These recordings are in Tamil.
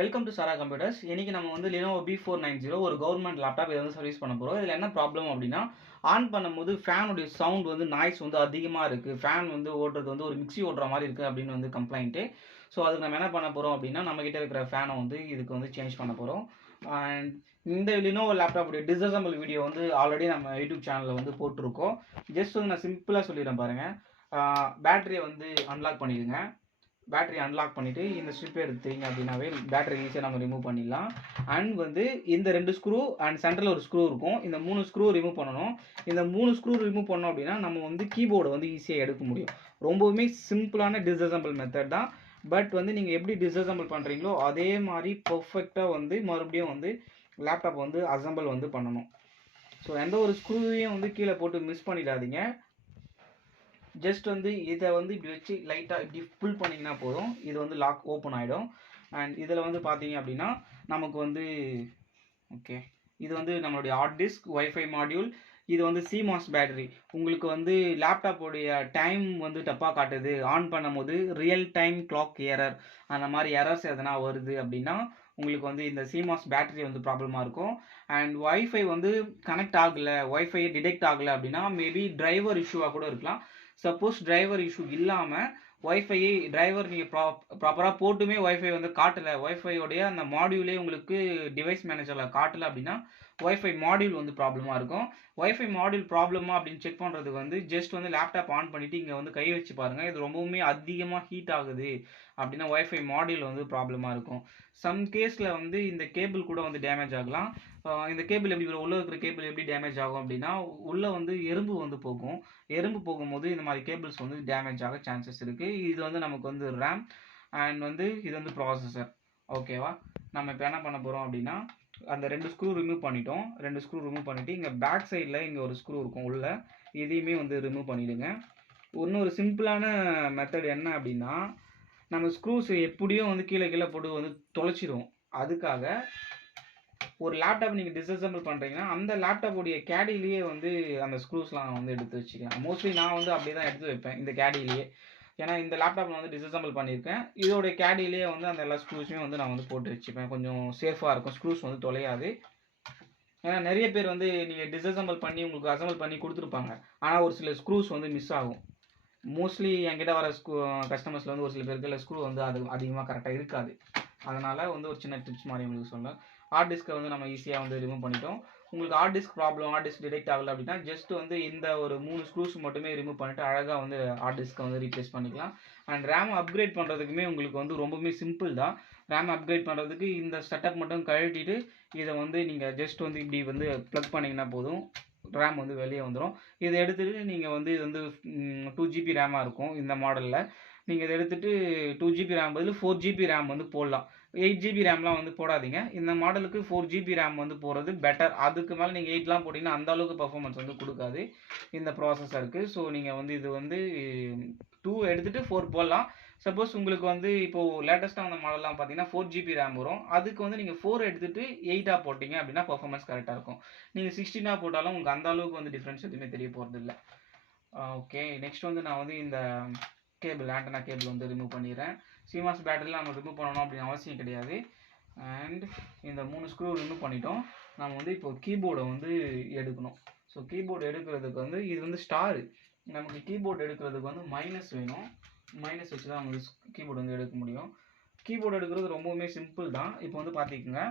Welcome to Sarah computers. இன்னைக்கு நம்ம வந்து Lenovo B490 ஒரு கவர்மெண்ட் லேப்டாப் இதை வந்து சர்வீஸ் பண்ண போகிறோம். இதில் என்ன ப்ராப்ளம் அப்படின்னா, ஆன் பண்ணும்போது ஃபேனுடைய சவுண்ட் வந்து நாய்ஸ் வந்து அதிகமாக இருக்குது. ஃபேன் வந்து ஓடுறது வந்து ஒரு மிக்ஸி ஓடுற மாதிரி இருக்குது அப்படின்னு வந்து கம்ப்ளைண்ட்டு. ஸோ அதுக்கு நம்ம என்ன பண்ண போகிறோம் அப்படின்னா, நம்மக்கிட்ட இருக்கிற ஃபேனை வந்து இதுக்கு வந்து சேஞ்ச் பண்ண போகிறோம். அண்ட் இந்த Lenovo லேப்டாப்புடைய டிஸ்அசம்பிள் வீடியோ வந்து ஆல்ரெடி நம்ம யூடியூப் சேனலில் வந்து போட்டிருக்கோம். ஜஸ்ட் வந்து நான் சிம்பிளாக சொல்லிடுறேன் பாருங்கள். பேட்டரியை வந்து அன்லாக் பண்ணிடுங்க. பேட்டரி அன்லாக் பண்ணிவிட்டு இந்த ஸ்ட்ரிப் எடுத்தீங்க அப்படின்னாவே பேட்டரி ஈஸியாக நம்ம ரிமூவ் பண்ணிடலாம். அண்ட் வந்து இந்த 2 ஸ்க்ரூ அண்ட் சென்டரில் ஒரு ஸ்க்ரூ இருக்கும். இந்த 3 ஸ்க்ரூ ரிமூவ் பண்ணணும். இந்த 3 ஸ்க்ரூ ரிமூவ் பண்ணோம் அப்படின்னா நம்ம வந்து கீபோர்டை வந்து ஈஸியாக எடுக்க முடியும். ரொம்பவுமே சிம்பிளான டிஸ்அசம்பிள் மெத்தட் தான். பட் வந்து நீங்கள் எப்படி டிஸ்அசம்பிள் பண்ணுறீங்களோ அதே மாதிரி பர்ஃபெக்டாக வந்து மறுபடியும் வந்து லேப்டாப் வந்து அசம்பிள் வந்து பண்ணணும். ஸோ எந்த ஒரு ஸ்க்ரூவையும் வந்து கீழே போட்டு மிஸ் பண்ணிடாதீங்க. ஜஸ்ட் வந்து இதை வந்து இப்படி வச்சு லைட்டாக இப்படி புல் பண்ணிங்கன்னா போதும், இது வந்து லாக் ஓப்பன் ஆகிடும். அண்ட் இதில் வந்து பார்த்தீங்க அப்படின்னா நமக்கு வந்து ஓகே, இது வந்து நம்மளுடைய ஹார்ட் டிஸ்க், வைஃபை மாடியூல், இது வந்து CMOS பேட்டரி. உங்களுக்கு வந்து லேப்டாப்போடைய டைம் வந்து தப்பாக காட்டுது, ஆன் பண்ணும் போது ரியல் டைம் கிளாக் எரர் அந்த மாதிரி எரர்ஸ் எதனா வருது அப்படின்னா உங்களுக்கு வந்து இந்த CMOS பேட்டரி வந்து ப்ராப்ளமாக இருக்கும். அண்ட் வைஃபை வந்து கனெக்ட் ஆகலை, வைஃபை டிடெக்ட் ஆகலை அப்படின்னா மேபி டிரைவர் இஷ்யூவாக கூட இருக்கலாம். சப்போஸ் டிரைவர் இஷ்யூ இல்லாமல் வைஃபையை டிரைவர் நீங்கள் ப்ராப்பராக போட்டுமே வைஃபை வந்து காட்டலை, வைஃபையோடைய அந்த மாடியூலே உங்களுக்கு டிவைஸ் மேனேஜரில் காட்டலை அப்படின்னா வைஃபை மாடியூல் வந்து ப்ராப்ளமாக இருக்கும். வைஃபை மாடியூல் ப்ராப்ளமா அப்படின்னு செக் பண்ணுறதுக்கு வந்து ஜஸ்ட் வந்து லேப்டாப் ஆன் பண்ணிவிட்டு இங்கே வந்து கை வச்சு பாருங்கள். இது ரொம்பவுமே அதிகமாக ஹீட் ஆகுது அப்படின்னா வைஃபை மாடியூல் வந்து ப்ராப்ளமாக இருக்கும். சம் கேஸில் வந்து இந்த கேபிள் கூட வந்து டேமேஜ் ஆகலாம். இந்த கேபிள் எப்படி உள்ளே இருக்கிற கேபிள் எப்படி டேமேஜ் ஆகும் அப்படின்னா உள்ளே வந்து எறும்பு வந்து போகும். எறும்பு போகும்போது இந்த மாதிரி கேபிள்ஸ் வந்து டேமேஜ் ஆக சான்சஸ் இருக்குது. இது வந்து நமக்கு வந்து ரேம் அண்ட் வந்து இது வந்து ப்ராசஸர். ஓகேவா, நம்ம இப்போ என்ன பண்ண போகிறோம் அப்படின்னா அந்த 2 ஸ்க்ரூ ரிமூவ் பண்ணிட்டோம். 2 ஸ்க்ரூ ரிமூவ் பண்ணிவிட்டு இங்கே பேக் சைடில் இங்கே ஒரு ஸ்க்ரூ இருக்கும் உள்ள, இதையுமே வந்து ரிமூவ் பண்ணிவிடுங்க. இன்னொரு சிம்பிளான மெத்தட் என்ன அப்படின்னா, நம்ம ஸ்க்ரூஸ் எப்படியும் வந்து கீழே போட்டு வந்து தொலைச்சிடுவோம். அதுக்காக ஒரு லேப்டாப் நீங்கள் டிஸ்அசம்பிள் பண்ணுறீங்கன்னா அந்த லேப்டாப்புடைய கேடியிலேயே வந்து அந்த ஸ்க்ரூஸ்லாம் வந்து எடுத்து வச்சுக்கலாம். மோஸ்ட்லி நான் வந்து அப்படி தான் எடுத்து வைப்பேன் இந்த கேடியிலேயே. ஏன்னா இந்த லேப்டாப் நான் வந்து டிஸ்அசம்பிள் பண்ணியிருக்கேன். இதோடைய கேடியிலேயே வந்து அந்த எல்லா ஸ்க்ரூஸுமே வந்து நான் வந்து போட்டு வச்சுப்பேன். கொஞ்சம் சேஃபாக இருக்கும், ஸ்க்ரூஸ் வந்து தொலையாது. ஏன்னா நிறைய பேர் வந்து நீங்கள் டிஸ்அசம்பிள் பண்ணி உங்களுக்கு அசம்பிள் பண்ணி கொடுத்துருப்பாங்க, ஆனால் ஒரு சில ஸ்க்ரூஸ் வந்து மிஸ் ஆகும். மோஸ்ட்லி என்கிட்ட வர கஸ்டமர்ஸில் வந்து ஒரு சில பேருக்கு ஸ்க்ரூ வந்து அது அதிகமாக கரெக்டாக இருக்காது. அதனால் வந்து ஒரு சின்ன டிப்ஸ் மாதிரி உங்களுக்கு சொல்லுவேன். ஹார்ட் டிஸ்க்கை வந்து நம்ம ஈஸியாக வந்து ரிமூவ் பண்ணிட்டோம். உங்களுக்கு hard disc problem, hard disk detect ஆகலை அப்படின்னா ஜஸ்ட் வந்து இந்த ஒரு 3 ஸ்க்ரூஸ் மட்டுமே ரிமூவ் பண்ணிவிட்டு அழகாக வந்து ஹார்ட் டிஸ்க்கை வந்து ரீப்ளேஸ் பண்ணிக்கலாம். அண்ட் ரேம் அப்கிரேட் பண்ணுறதுக்குமே உங்களுக்கு வந்து ரொம்பவுமே சிம்பிள் தான். ரேம் அப்கிரேட் பண்ணுறதுக்கு இந்த செட்டப் மட்டும் கழட்டிட்டு இதை வந்து நீங்கள் ஜஸ்ட் வந்து இப்படி வந்து ப்ளக் பண்ணிங்கன்னா போதும், ரேம் வந்து வெளியே வந்துடும். இதை எடுத்துகிட்டு நீங்கள் வந்து இது வந்து 2GB ரேமாக இருக்கும் இந்த மாடலில். நீங்கள் இதை எடுத்துகிட்டு 2GB ரேம் பதில் 4GB ரேம் வந்து போடலாம். 8GB ரேம்லாம் வந்து போடாதீங்க. இந்த மாடலுக்கு 4GB ரேம் வந்து போகிறது பெட்டர். அதுக்கு மேலே நீங்கள் 8லாம் போட்டிங்கன்னா அந்த அளவுக்கு பர்ஃபார்மன்ஸ் வந்து கொடுக்காது இந்த ப்ராசஸருக்கு. ஸோ நீங்கள் வந்து இது வந்து 2 எடுத்துகிட்டு 4 போடலாம். சப்போஸ் உங்களுக்கு வந்து இப்போது லேட்டஸ்ட்டாக வந்த மாடல்லாம் பார்த்தீங்கன்னா 4GB ரேம் வரும். அதுக்கு வந்து நீங்கள் 4 எடுத்துகிட்டு 8ஆக போட்டிங்க அப்படின்னா பர்ஃபார்மன்ஸ் கரெக்டாக இருக்கும். நீங்கள் 16ஆக போட்டாலும் உங்களுக்கு அந்த அளவுக்கு வந்து டிஃப்ரென்ஸ் எதுவுமே தெரிய போகிறது இல்லை. ஓகே, நெக்ஸ்ட் வந்து நான் வந்து இந்த கேபிள், ஆண்டனா கேபிள் வந்து ரிமூவ் பண்ணிடுறேன். CMOS பேட்டரியில் நம்ம ரிமூவ் பண்ணணும் அப்படின்னு அவசியம் கிடையாது. அண்ட் இந்த 3 ஸ்க்ரூ ரிமூவ் பண்ணிட்டோம். நம்ம வந்து இப்போ கீபோர்டை வந்து எடுக்கணும். ஸோ கீபோர்டு எடுக்கிறதுக்கு வந்து இது வந்து ஸ்டாரு, நமக்கு கீபோர்டு எடுக்கிறதுக்கு வந்து மைனஸ் வேணும். மைனஸ் வச்சு தான் நம்ம கீபோர்டு வந்து எடுக்க முடியும். கீபோர்டு எடுக்கிறது ரொம்பவுமே சிம்பிள் தான். இப்போ வந்து பார்த்திக்கங்க,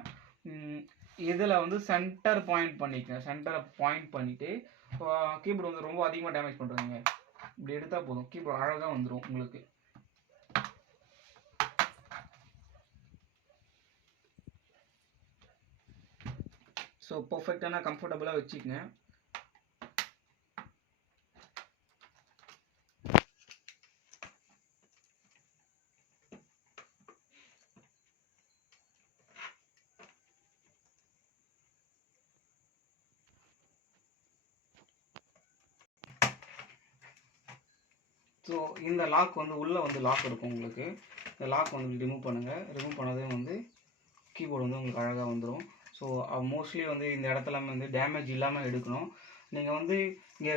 இதில் வந்து சென்டர் பாயிண்ட் பண்ணிக்கங்க. சென்டரை பாயிண்ட் பண்ணிவிட்டு கீபோர்டு வந்து ரொம்ப அதிகமாக டேமேஜ் பண்ணுறீங்க, இப்படி எடுத்தால் போதும், கீபோர்டு அழகாக வந்துடும் உங்களுக்கு. ஸோ பர்ஃபெக்டான கம்ஃபர்டபுளாக வச்சுக்கங்க. ஸோ இந்த லாக் வந்து உள்ளே வந்து லாக் இருக்கும் உங்களுக்கு. இந்த லாக் வந்து ரிமூவ் பண்ணுங்கள். ரிமூவ் பண்ணதும் வந்து கீபோர்டு வந்து உங்களுக்கு அழகாக வந்துடும். ஸோ மோஸ்ட்லி வந்து இந்த இடத்துல வந்து டேமேஜ் இல்லாமல் எடுக்கணும். நீங்கள் வந்து இங்கே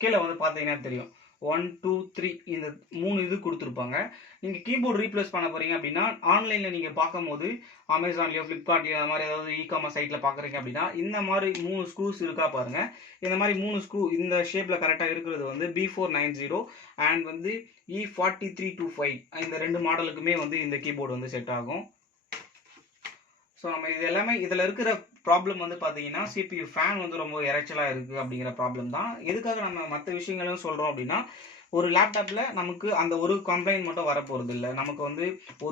கீழே வந்து பார்த்தீங்கன்னா தெரியும், 1 2 3 இந்த 3 இது கொடுத்துருப்பாங்க. நீங்கள் கீபோர்டு ரீப்ளேஸ் பண்ண போகிறீங்க அப்படின்னா ஆன்லைனில் நீங்கள் பார்க்கும்போது அமேசான்லேயோ ஃப்ளிப்கார்ட்லேயோ அந்த மாதிரி ஏதாவது இ-காமர்ஸ் சைட்டில் பார்க்குறீங்க அப்படின்னா இந்த மாதிரி 3 ஸ்க்ரூஸ் இருக்கா பாருங்கள். இந்த மாதிரி 3 ஸ்க்ரூ இந்த ஷேப்பில் கரெக்டாக இருக்கிறது வந்து B490 அண்ட் வந்து E4325 இந்த 2 மாடலுக்குமே வந்து இந்த கீபோர்டு வந்து செட் ஆகும். ஸோ நம்ம இது எல்லாமே இதில் இருக்கிற ப்ராப்ளம் வந்து பார்த்தீங்கன்னா CPU ஃபேன் வந்து ரொம்ப இறைச்சலாக இருக்குது அப்படிங்கிற ப்ராப்ளம் தான். எதுக்காக நம்ம மற்ற விஷயங்களும் சொல்கிறோம் அப்படின்னா ஒரு லேப்டாப்பில் நமக்கு அந்த ஒரு கம்ப்ளைண்ட் மட்டும் வரப்போகிறது இல்லை. நமக்கு வந்து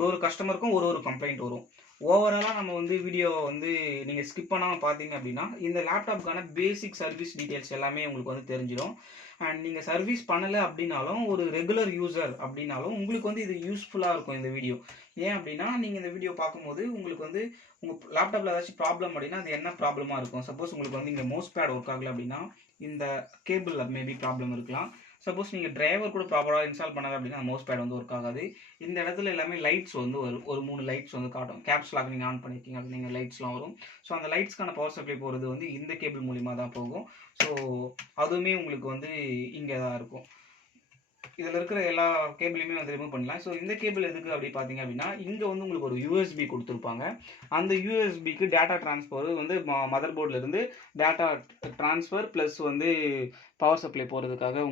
ஒரு கஸ்டமருக்கும் ஒரு கம்ப்ளைண்ட் வரும். ஓவராலாக நம்ம வந்து வீடியோவை வந்து நீங்கள் ஸ்கிப் பண்ணாமல் பார்த்தீங்க அப்படின்னா இந்த லேப்டாப்புக்கான பேசிக் சர்வீஸ் டீட்டெயில்ஸ் எல்லாமே உங்களுக்கு வந்து தெரிஞ்சிடும். அண்ட் நீங்கள் சர்வீஸ் பண்ணலை அப்படின்னாலும் ஒரு ரெகுலர் யூசர் அப்படின்னாலும் உங்களுக்கு வந்து இது யூஸ்ஃபுல்லாக இருக்கும் இந்த வீடியோ. ஏன் அப்படின்னா நீங்கள் இந்த வீடியோ பார்க்கும்போது உங்களுக்கு வந்து உங்கள் லேப்டாப்பில் ஏதாச்சும் ப்ராப்ளம் அப்படின்னா அது என்ன ப்ராப்ளமாக இருக்கும். சப்போஸ் உங்களுக்கு வந்து இங்கே மவுஸ் பேட் ஒர்க் ஆகலை அப்படின்னா இந்த கேபிள் மேபி ப்ராப்ளம் இருக்கலாம். சப்போஸ் நீங்கள் டிரைவர் கூட ப்ராப்பராக இன்ஸ்டால் பண்ணலை அப்படின்னா மவுஸ் பேட் வந்து ஒர்க் ஆகாது. இந்த இடத்துல எல்லாமே லைட்ஸ் வந்து வரும். ஒரு 3 லைட்ஸ் வந்து காட்டும். கேப்ஸ் லாக் நீங்கள் ஆன் பண்ணியிருக்கீங்க அப்படின்னு நீங்கள் லைட்ஸ்லாம் வரும். ஸோ அந்த லைட்ஸ்க்கான பவர் சப்ளை போகிறது வந்து இந்த கேபிள் மூலிமா தான் போகும். ஸோ அதுவுமே உங்களுக்கு வந்து இங்கே தான் இருக்கும். இதில் இருக்கிற எல்லா கேபிளையுமே வந்து ரிமூவ் பண்ணலாம். ஸோ இந்த கேபிள் எதுக்கு அப்படி பார்த்தீங்க அப்படின்னா இங்கே வந்து உங்களுக்கு ஒரு யூஎஸ்பி கொடுத்துருப்பாங்க. அந்த யூஎஸ்பிக்கு டேட்டா டிரான்ஸ்ஃபர் வந்து மதர் போர்ட்லேருந்து டேட்டா டிரான்ஸ்ஃபர் ப்ளஸ் வந்து பவர் சப்ளை போகிறதுக்காக.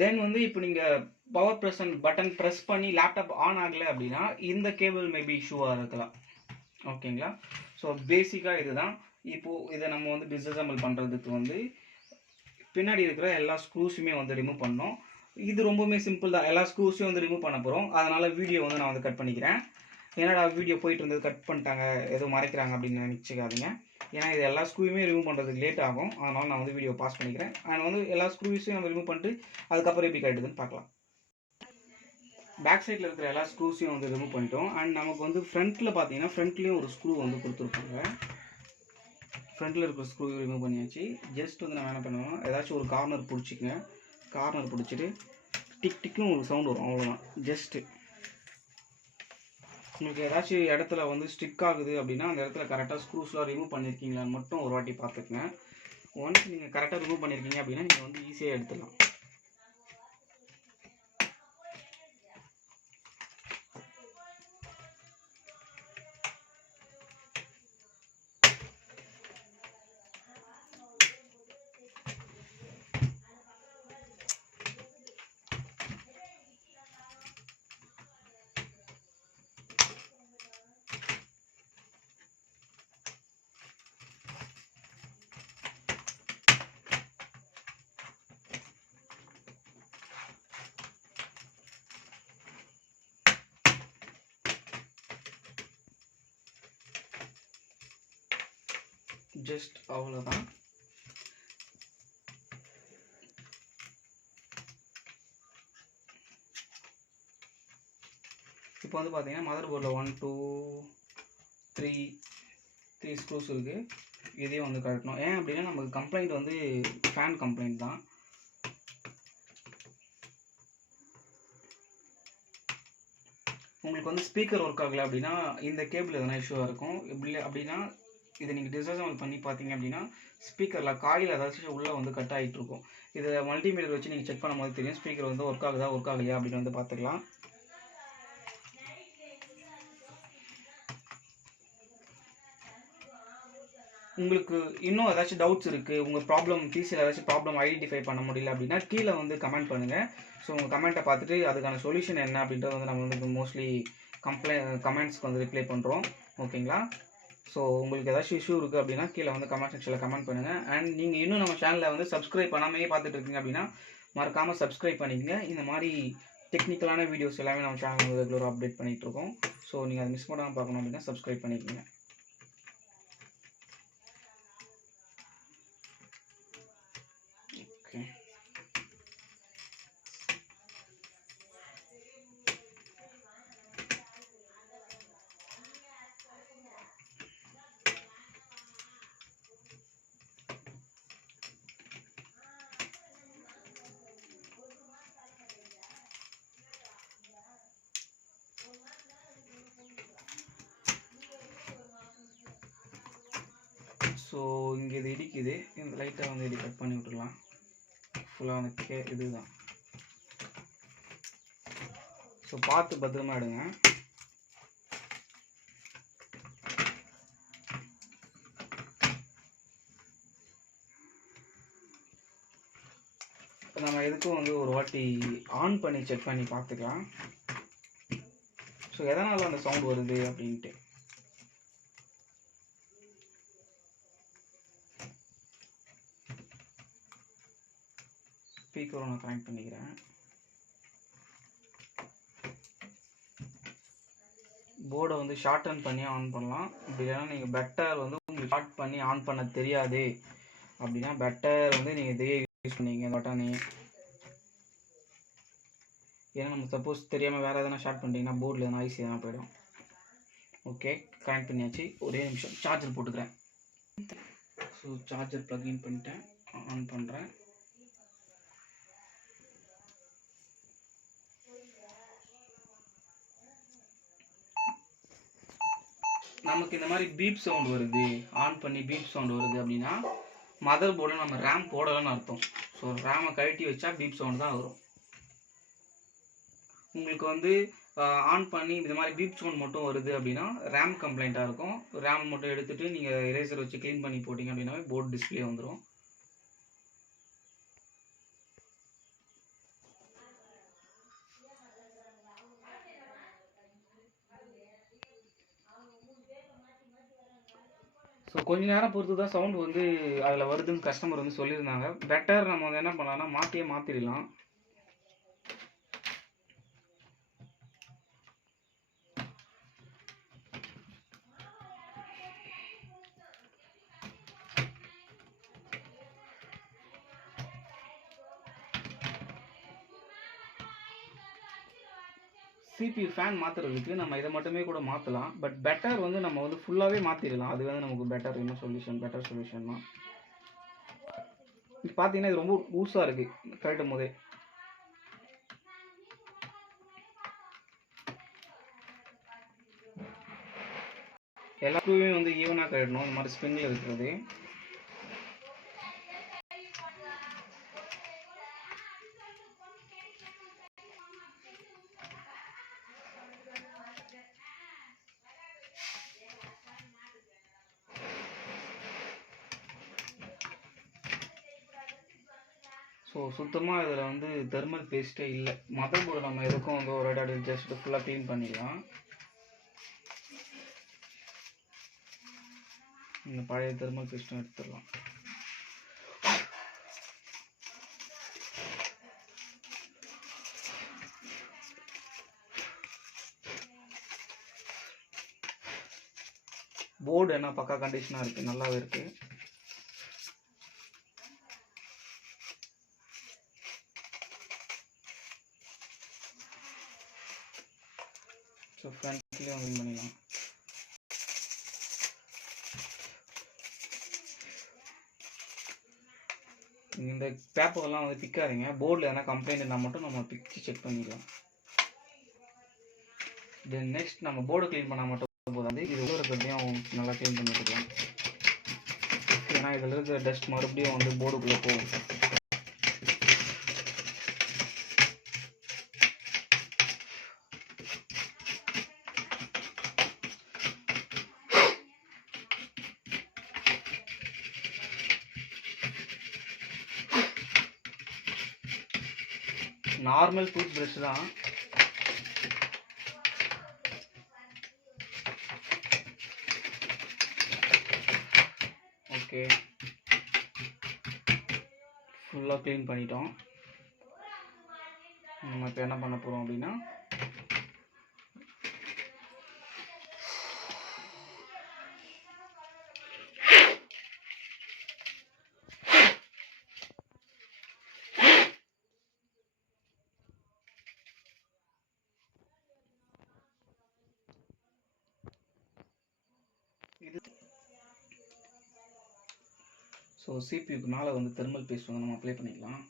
தென் வந்து இப்போ நீங்கள் பவர் பட்டன் ப்ரெஸ் பண்ணி லேப்டாப் ஆன் ஆகலை அப்படின்னா இந்த கேபிள் மேபி இஷ்யூவாக இருக்கலாம். ஓகேங்களா? ஸோ பேசிக்காக இதுதான். இப்போது இதை நம்ம வந்து டிஸ்அசம்பிள் பண்ணுறதுக்கு வந்து பின்னாடி இருக்கிற எல்லா ஸ்க்ரூஸுமே வந்து ரிமூவ் பண்ணோம். இது ரொம்பவுமே சிம்பிள் தான். எல்லா ஸ்க்ரூஸையும் வந்து ரிமூவ் பண்ண போகிறோம். அதனால் வீடியோ வந்து நான் வந்து கட் பண்ணிக்கிறேன். என்னடா வீடியோ போயிட்டு இருந்தது கட் பண்ணிட்டாங்க எதுவும் மறைக்கிறாங்க அப்படின்னு நினச்சிக்காதீங்க. ஏன்னா இது எல்லா ஸ்க்ரூவையுமே ரிமூவ் பண்ணுறதுக்கு லேட் ஆகும். அதனால் நான் வந்து வீடியோ பாஸ் பண்ணிக்கிறேன். அண்ட் வந்து எல்லா ஸ்க்ரூஸையும் நம்ம ரிமூவ் பண்ணிட்டு அதுக்கப்புறம் எப்படி கட்டுதுன்னு பார்க்கலாம். பேக் சைடில் இருக்கிற எல்லா ஸ்க்ரூஸையும் வந்து ரிமூவ் பண்ணிட்டோம். அண்ட் நமக்கு வந்து ஃப்ரண்ட்டில் பார்த்தீங்கன்னா ஃப்ரண்ட்லேயும் ஒரு ஸ்க்ரூ வந்து கொடுத்துருப்பாங்க. ஃப்ரண்ட்டில் இருக்கிற ஸ்க்ரூ ரிமூவ் பண்ணியாச்சு. ஜஸ்ட் வந்து நம்ம என்ன பண்ணுவோம், ஏதாச்சும் ஒரு கார்னர் பிடிச்சிக்கங்க. கார்னர் பிடிச்சிட்டு டிக் டிக்னு ஒரு சவுண்ட் வரும், அவ்வளோதான். ஜஸ்ட்டு உங்களுக்கு ஏதாச்சும் இடத்துல வந்து ஸ்டிக் ஆகுது அப்படின்னா அந்த இடத்துல கரெக்டாக ஸ்க்ரூஸ்லாம் ரிமூவ் பண்ணியிருக்கீங்களான்னு மட்டும் ஒரு வாட்டி பார்த்துக்குங்க. ஒன்ஸ் நீங்கள் கரெக்டாக ரிமூவ் பண்ணியிருக்கீங்க அப்படின்னா நீங்கள் வந்து ஈஸியாக எடுத்துடலாம். ஜஸ்ட் அவ்வளோதான். இப்போ வந்து பார்த்தீங்கன்னா மதர் போர்டில் 1 2 3 ஸ்க்ரூஸ் இருக்குது. இதையும் வந்து கட்டணும். ஏன் அப்படின்னா நமக்கு கம்ப்ளைண்ட் வந்து ஃபேன் கம்ப்ளைண்ட் தான். உங்களுக்கு வந்து ஸ்பீக்கர் ஒர்க் ஆகலை அப்படின்னா இந்த கேபிள் எதனா இஷ்யூவாக இருக்கும். இப்படி அப்படின்னா இதை நீங்கள் டிஸ்அசம்பிள் பண்ணி பார்த்தீங்க அப்படின்னா ஸ்பீக்கரில் காயில் ஏதாச்சும் உள்ளே வந்து கட் ஆகிட்டு இருக்கும். இதை மல்டிமீட்டர் வச்சு நீங்கள் செக் பண்ணும்போது தெரியும் ஸ்பீக்கர் வந்து ஒர்க் ஆகுதா ஒர்க் ஆகலையா அப்படின்னு வந்து பார்த்துக்கலாம். உங்களுக்கு இன்னும் ஏதாச்சும் டவுட்ஸ் இருக்குது, உங்கள் பிசியில் ஏதாச்சும் ப்ராப்ளம் ஐடென்டிஃபை பண்ண முடியல அப்படின்னா கீழே வந்து கமெண்ட் பண்ணுங்கள். ஸோ உங்கள் கமெண்ட்டை பார்த்துட்டு அதுக்கான சொல்யூஷன் என்ன அப்படின்றது வந்து நம்ம வந்து மோஸ்ட்லி கமெண்ட்ஸ்க்கு வந்து ரிப்ளை பண்ணுறோம். ஓகேங்களா? ஸோ உங்களுக்கு ஏதாச்சும் இஷ்யூ இருக்குது அப்படின்னா கீழே வந்து கமெண்ட் செக்ஷனில் கமெண்ட் பண்ணுங்கள். அண்ட் நீங்கள் இன்னும் நம்ம சேனலை வந்து சப்ஸ்கிரைப் பண்ணாமே பார்த்துட்டு இருக்கீங்க அப்படின்னா மறக்காமல் சப்ஸ்கிரைப் பண்ணிக்கங்க. இந்த மாதிரி டெக்னிக்கலான வீடியோஸ் எல்லாமே நம்ம சேனல் வந்து ரெகுலராக அப்டேட் பண்ணிகிட்ருக்கோம். ஸோ நீங்கள் அதை மிஸ் பண்ணாமல் பார்க்கணும் அப்படின்னா சப்ஸ்கிரைப் பண்ணிக்கோங்க. ஓகே. ஸோ இங்கே இது இடிக்குது. இந்த லைட்டை வந்து இது கட் பண்ணி விட்டுடலாம். ஃபுல்லாக வந்து இதுதான். ஸோ பார்த்து பத்திரமா எடுங்க. நம்ம எதுக்கும் வந்து ஒரு வாட்டி ஆன் பண்ணி செக் பண்ணி பார்த்துக்கலாம். ஸோ எதனால் அந்த சவுண்ட் வருது அப்படின்ட்டு. ஸ்பீக்கரை நான் கனெக்ட் பண்ணிக்கிறேன். போர்டை வந்து ஷார்டன் பண்ணி ஆன் பண்ணலாம். அப்படி இல்லைன்னா நீங்கள் பெட்டர் வந்து உங்களுக்கு ஷார்ட் பண்ணி ஆன் பண்ண தெரியாது அப்படின்னா பெட்டர் வந்து நீங்கள் இதையே யூஸ் பண்ணிங்க பட்டானே. ஏன்னா நம்ம சப்போஸ் தெரியாமல் வேறு எதனா ஷார்ட் பண்ணிட்டீங்கன்னா போர்டில் எதனா ஐசி எதனா போயிடும். ஓகே, கனெக்ட் பண்ணியாச்சு. ஒரே நிமிஷம் சார்ஜர் போட்டுக்கிறேன். ஸோ சார்ஜர் ப்ளக்இன் பண்ணிட்டேன், ஆன் பண்ணுறேன். நமக்கு இந்த மாதிரி பீப் சவுண்ட் வருது, ஆன் பண்ணி பீப் சவுண்ட் வருது அப்படின்னா மதர் போர்டில் நம்ம ரேம் போடலைன்னு அர்த்தம். ஸோ ரேமை கழட்டி வச்சா பீப் சவுண்ட் தான் வரும். உங்களுக்கு வந்து ஆன் பண்ணி இந்த மாதிரி பீப் சவுண்ட் மட்டும் வருது அப்படின்னா ரேம் கம்ப்ளைண்ட்டாக இருக்கும். ரேம் மட்டும் எடுத்துகிட்டு நீங்கள் எரேசர் வச்சு க்ளீன் பண்ணி போட்டிங்க அப்படின்னாவே போர்டு டிஸ்பிளே வந்துடும். ஸோ கொஞ்ச நேரம் பொறுத்து தான் சவுண்ட் வந்து அதில் வருதுன்னு கஸ்டமர் வந்து சொல்லியிருந்தாங்க. பெட்டர் நம்ம வந்து என்ன பண்ணலாம்னா மாற்றிடலாம். CPU ஃபேன் மாற்றுறதுக்கு நம்ம இதை மட்டுமே கூட மாற்றலாம். பட் பெட்டர் வந்து நம்ம வந்து ஃபுல்லாகவே மாற்றிடலாம். அது வந்து நமக்கு பெட்டர் சொல்யூஷன் தான். இப்போ பார்த்தீங்கன்னா இது ரொம்ப ஊஸாக இருக்குது கழட்டும் போதே. எல்லாருக்குமே வந்து ஈவனாக கழட்டணும். இந்த மாதிரி ஸ்ப்ரிங்கில் இருக்கிறது. ஸோ சுத்தமாக இதில் வந்து தெர்மல் பேஸ்ட்டே இல்லை. மதர் போர்டு நம்ம எதுக்கும் வந்து ஒரு இடம் ஜஸ்ட் ஃபுல்லாக க்ளீன் பண்ணிடலாம். இந்த பழைய தெர்மல் பேஸ்ட்டும் எடுத்துடலாம். போர்டு என்ன பக்கா கண்டிஷனாக இருக்குது, நல்லாவே இருக்குது. ஸோ ஃப்ரண்ட்லேயே வந்து பண்ணிடலாம். இந்த பேப்பர்லாம் வந்து பிக்காதீங்க. போர்டில் எதனா கம்ப்ளைண்ட் இருந்தால் மட்டும் நம்ம பிச்சு செக் பண்ணிடலாம். தென் நெக்ஸ்ட் நம்ம போர்டு க்ளீன் பண்ணால் மட்டும் போது வந்து இது உள்ள இருக்கிறதையும் நல்லா க்ளீன் பண்ணி வச்சுக்கலாம். ஏன்னா இதில் இருக்கிற டஸ்ட் மறுபடியும் வந்து போர்டுக்குள்ளே போகும். நார்மல் டூத் ப்ரஷ் தான். ஓகே, ஃபுல்லாக க்ளீன் பண்ணிட்டோம். நம்ம இப்போ என்ன பண்ண போகிறோம் அப்படின்னா இது ஸோ சிபியூக்கு மேலே வந்து தெர்மல் பேஸ்ட் வந்து நம்ம அப்ளை பண்ணிக்கலாம்.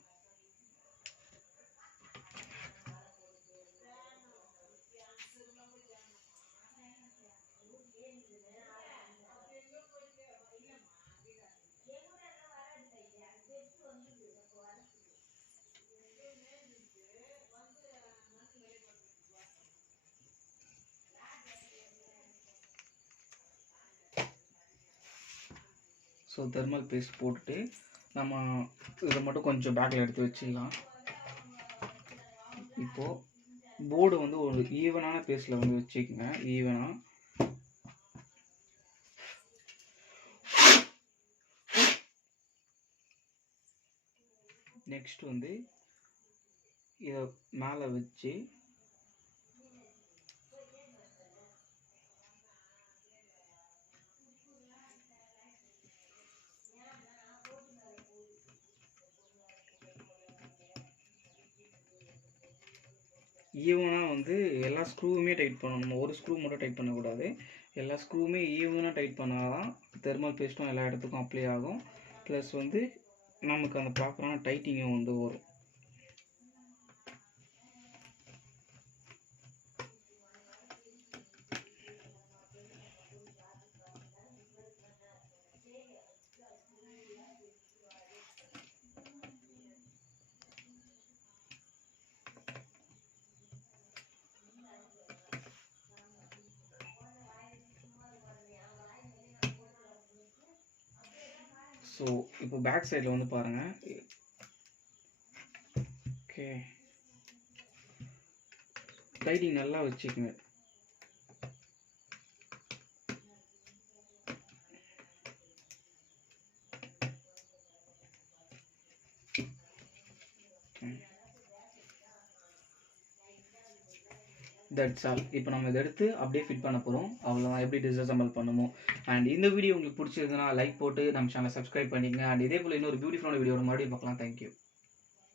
ஸோ தெர்மல் பேஸ்ட் போட்டுட்டு நம்ம இதை மட்டும் கொஞ்சம் பேக்கில் எடுத்து வச்சுக்கலாம். இப்போது போர்டு வந்து ஒரு ஈவனான பேஸில் வந்து வச்சுக்கோங்க. ஈவனாக நெக்ஸ்ட் வந்து இதை மேலே வச்சு ஈவனாக வந்து எல்லா ஸ்க்ரூவுமே டைட் பண்ணணும். நம்ம ஒரு ஸ்க்ரூ மட்டும் டைட் பண்ணக்கூடாது. எல்லா ஸ்க்ரூவுமே ஈவனாக டைட் பண்ணால் தான் தெர்மல் பேஸ்ட்டும் எல்லா இடத்துக்கும் அப்ளை ஆகும். ப்ளஸ் வந்து நமக்கு அந்த ப்ராப்பரான டைட்டிங்கும் வந்து வரும். ஸோ இப்போ பேக் சைடில் வந்து பாருங்கள். ஓகே, டைட்டிங் நல்லா வச்சுக்கோங்க. That's all. இப்போ நம்ம இதை எடுத்து அப்படியே ஃபிட் பண்ண போகிறோம். அவ்வளோதான், எப்படி டிஸ்அசம்பிள் பண்ணுமோ. அண்ட் இந்த வீடியோ உங்களுக்கு பிடிச்சிருந்ததுன்னா லைக் போட்டு நம்ம சேனலை சப்ஸ்கிரைப் பண்ணிக்கங்க. அண்ட் இதே போல் இன்னொரு பியூட்டிஃபுல்லான வீடியோட மறுபடியும் பார்க்கலாம். தேங்க்யூ.